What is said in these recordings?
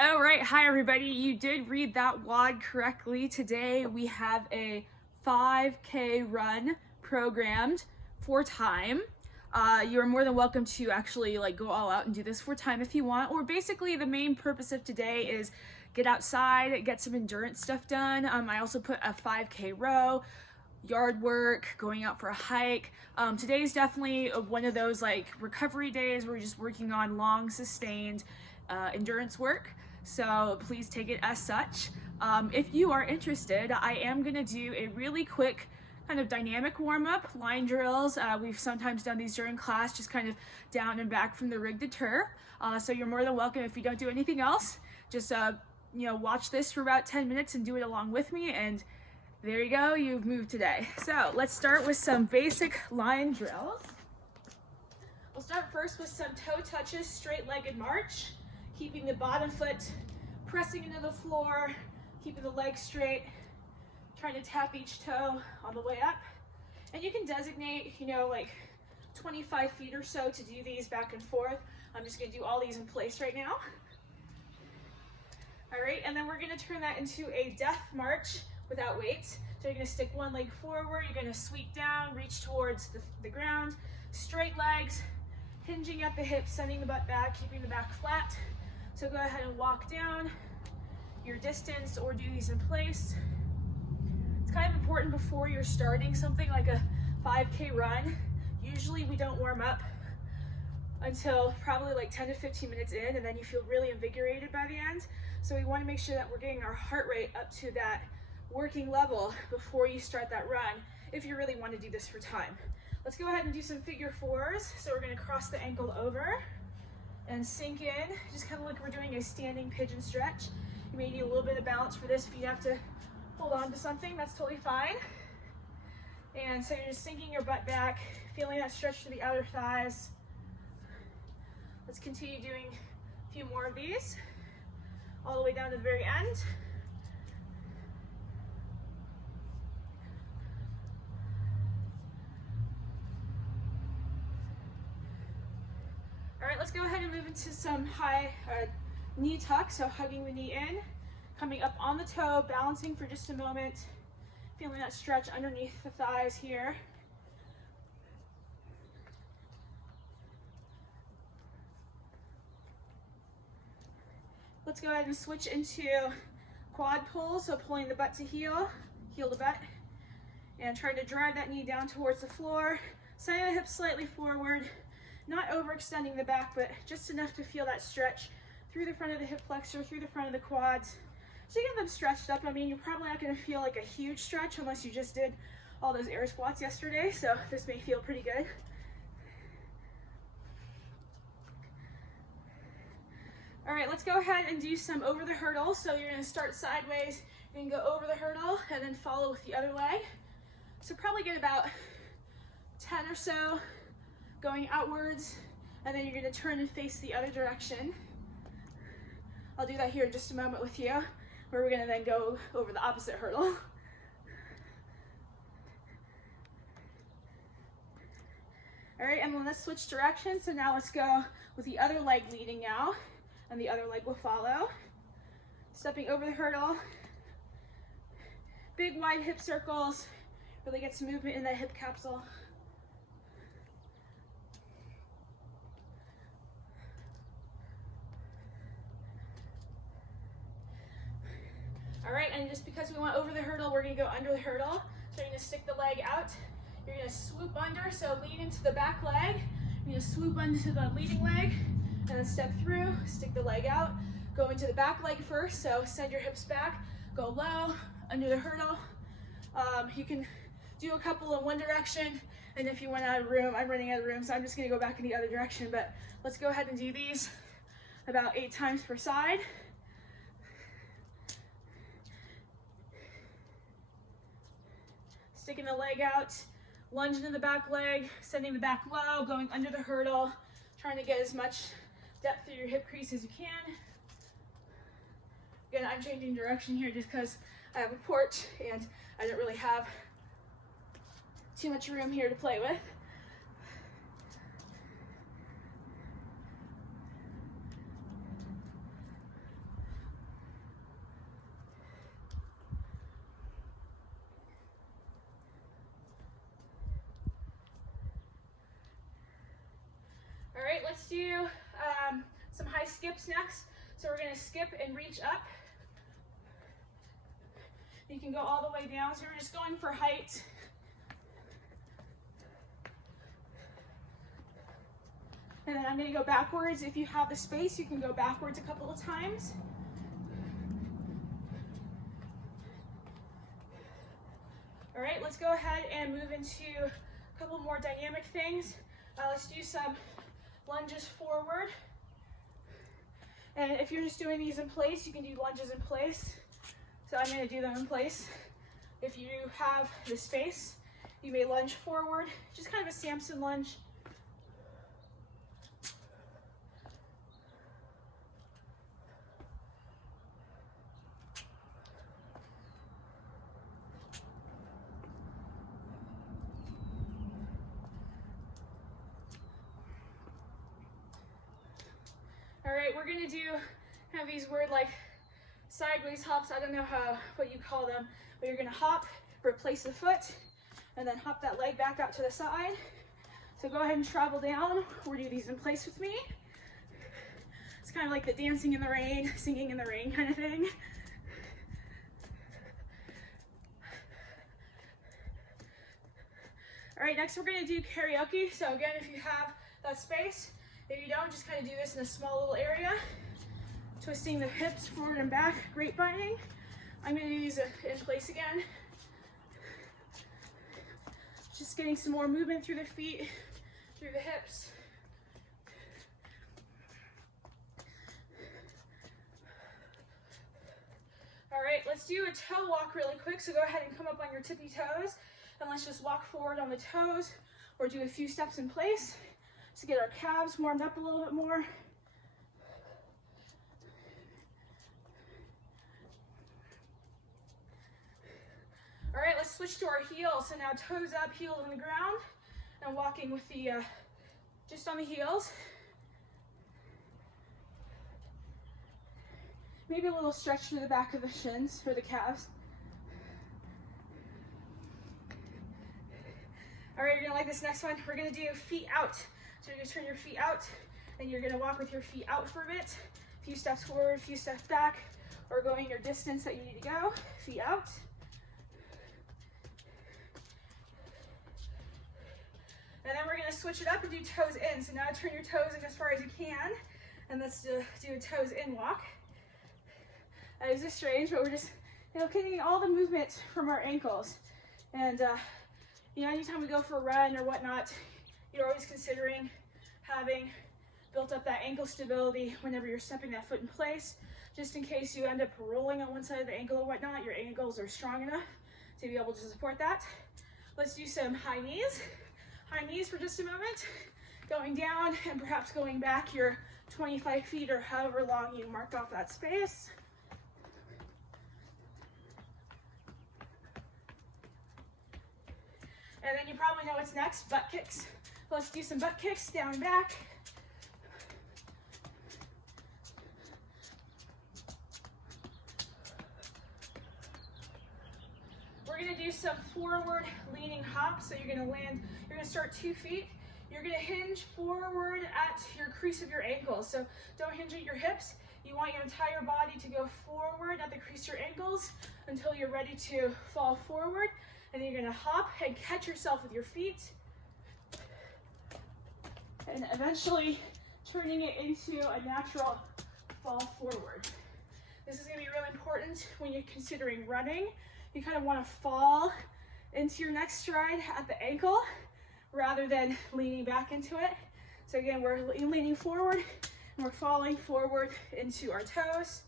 All right, hi everybody. You did read that WOD correctly. Today we have a 5K run programmed for time. You are more than welcome to actually go all out and do this for time if you want, or basically the main purpose of today is get outside, get some endurance stuff done. I also put a 5K row, yard work, going out for a hike. Today is definitely one of those recovery days where we're just working on long sustained endurance work. So please take it as such. If you are interested, I am gonna do a really quick kind of dynamic warm-up, line drills. We've sometimes done these during class, just kind of down and back from the rig to turf. So you're more than welcome if you don't do anything else. Just watch this for about 10 minutes and do it along with me, and there you go, you've moved today. So let's start with some basic line drills. We'll start first with some toe touches, straight-legged march, keeping the bottom foot pressing into the floor, keeping the leg straight, trying to tap each toe on the way up. And you can designate, 25 feet or so to do these back and forth. I'm just gonna do all these in place right now. All right, and then we're gonna turn that into a death march without weights. So you're gonna stick one leg forward, you're gonna sweep down, reach towards the ground, straight legs, hinging at the hips, sending the butt back, keeping the back flat. So go ahead and walk down your distance or do these in place. It's kind of important before you're starting something like a 5K run. Usually we don't warm up until probably 10 to 15 minutes in, and then you feel really invigorated by the end. So we want to make sure that we're getting our heart rate up to that working level before you start that run, if you really want to do this for time. Let's go ahead and do some figure fours. So we're going to cross the ankle over and sink in, just kind of like we're doing a standing pigeon stretch. You may need a little bit of balance for this. If you have to hold on to something, that's totally fine. And so you're just sinking your butt back, feeling that stretch to the outer thighs. Let's continue doing a few more of these, all the way down to the very end. All right, let's go ahead and move into some high knee tuck, so hugging the knee in, coming up on the toe, balancing for just a moment, feeling that stretch underneath the thighs here. Let's go ahead and switch into quad pull, so pulling the butt to heel, heel to butt, and trying to drive that knee down towards the floor, sending the hips slightly forward, not overextending the back, but just enough to feel that stretch through the front of the hip flexor, through the front of the quads. So you get them stretched up. I mean, you're probably not gonna feel like a huge stretch unless you just did all those air squats yesterday, so this may feel pretty good. All right, let's go ahead and do some over the hurdle. So you're gonna start sideways and go over the hurdle and then follow with the other leg. So probably get about 10 or so going outwards, and then you're gonna turn and face the other direction. I'll do that here in just a moment with you, where we're gonna then go over the opposite hurdle. All right, and then let's switch directions. So now let's go with the other leg leading now, and the other leg will follow. Stepping over the hurdle, big wide hip circles, really get some movement in that hip capsule. All right, and just because we went over the hurdle, we're gonna go under the hurdle. So you're gonna stick the leg out. You're gonna swoop under, so lean into the back leg. You're gonna swoop into the leading leg, and then step through, stick the leg out. Go into the back leg first, so send your hips back, go low, under the hurdle. You can do a couple in one direction, and if you went out of room, I'm running out of room, so I'm just gonna go back in the other direction, but let's go ahead and do these about 8 times per side. Sticking the leg out, lunging in the back leg, sending the back low, going under the hurdle, trying to get as much depth through your hip crease as you can. Again, I'm changing direction here just because I have a porch and I don't really have too much room here to play with. let's do some high skips next. So we're gonna skip and reach up. You can go all the way down, so we're just going for height. And then I'm gonna go backwards. If you have the space, you can go backwards a couple of times. All right, let's go ahead and move into a couple more dynamic things. Let's do some lunges forward. And if you're just doing these in place, you can do lunges in place. So I'm gonna do them in place. If you have the space, you may lunge forward, just kind of a Samson lunge. All right, we're gonna do kind of these weird like sideways hops. I don't know what you call them, but you're gonna hop, replace the foot, and then hop that leg back out to the side. So go ahead and travel down or do these in place with me. It's kind of like the dancing in the rain, singing in the rain kind of thing. All right, next we're gonna do karaoke. So again, if you have that space, if you don't, just kind of do this in a small little area. Twisting the hips forward and back, grapevining. I'm gonna do these in place again. Just getting some more movement through the feet, through the hips. All right, let's do a toe walk really quick. So go ahead and come up on your tippy toes, and let's just walk forward on the toes or do a few steps in place to get our calves warmed up a little bit more. All right, let's switch to our heels. So now toes up, heels on the ground, and walking with the, just on the heels. Maybe a little stretch through the back of the shins or the calves. All right, you're gonna like this next one. We're gonna do feet out. So you're gonna turn your feet out, and you're gonna walk with your feet out for a bit. A few steps forward, a few steps back, or going your distance that you need to go. Feet out. And then we're gonna switch it up and do toes in. So now turn your toes in as far as you can, and let's do a toes in walk. This is strange, but we're just, getting all the movement from our ankles. And anytime we go for a run or whatnot, you're always considering having built up that ankle stability whenever you're stepping that foot in place, just in case you end up rolling on one side of the ankle or whatnot, your ankles are strong enough to be able to support that. Let's do some high knees. High knees for just a moment, going down and perhaps going back your 25 feet or however long you marked off that space. And then you probably know what's next, butt kicks. Let's do some butt kicks, down and back. We're gonna do some forward leaning hops. So you're gonna start 2 feet. You're gonna hinge forward at your crease of your ankles. So don't hinge at your hips. You want your entire body to go forward at the crease of your ankles until you're ready to fall forward. And then you're gonna hop and catch yourself with your feet. And eventually turning it into a natural fall forward. This is gonna be really important when you're considering running. You kind of wanna fall into your next stride at the ankle rather than leaning back into it. So again, we're leaning forward and we're falling forward into our toes.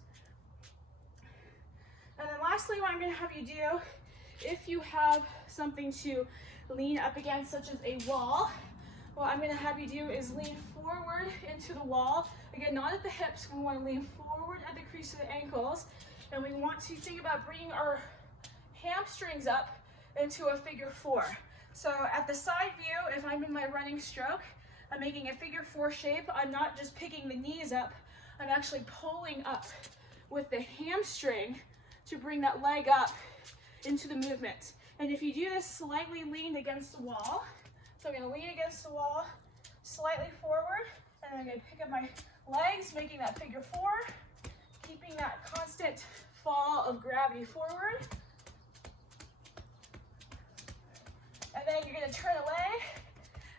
And then lastly, what I'm gonna have you do, if you have something to lean up against, such as a wall, what I'm gonna have you do is lean forward into the wall. Again, not at the hips, we wanna lean forward at the crease of the ankles. And we want to think about bringing our hamstrings up into a figure 4. So at the side view, if I'm in my running stroke, I'm making a figure 4 shape. I'm not just picking the knees up, I'm actually pulling up with the hamstring to bring that leg up into the movement. And if you do this slightly leaned against the wall, so I'm gonna lean against the wall, slightly forward, and And I'm gonna pick up my legs, making that figure 4, keeping that constant fall of gravity forward. And then you're gonna turn away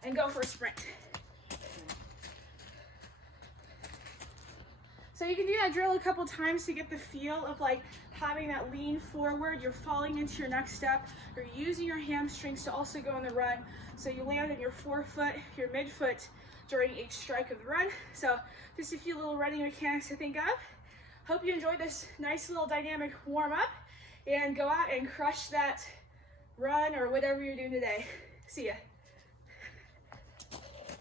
and go for a sprint. So you can do that drill a couple times to get the feel of like having that lean forward. You're falling into your next step. You're using your hamstrings to also go on the run. So you land on your forefoot, your midfoot during each strike of the run. So just a few little running mechanics to think of. Hope you enjoyed this nice little dynamic warm up, and go out and crush that run or whatever you're doing today. See ya.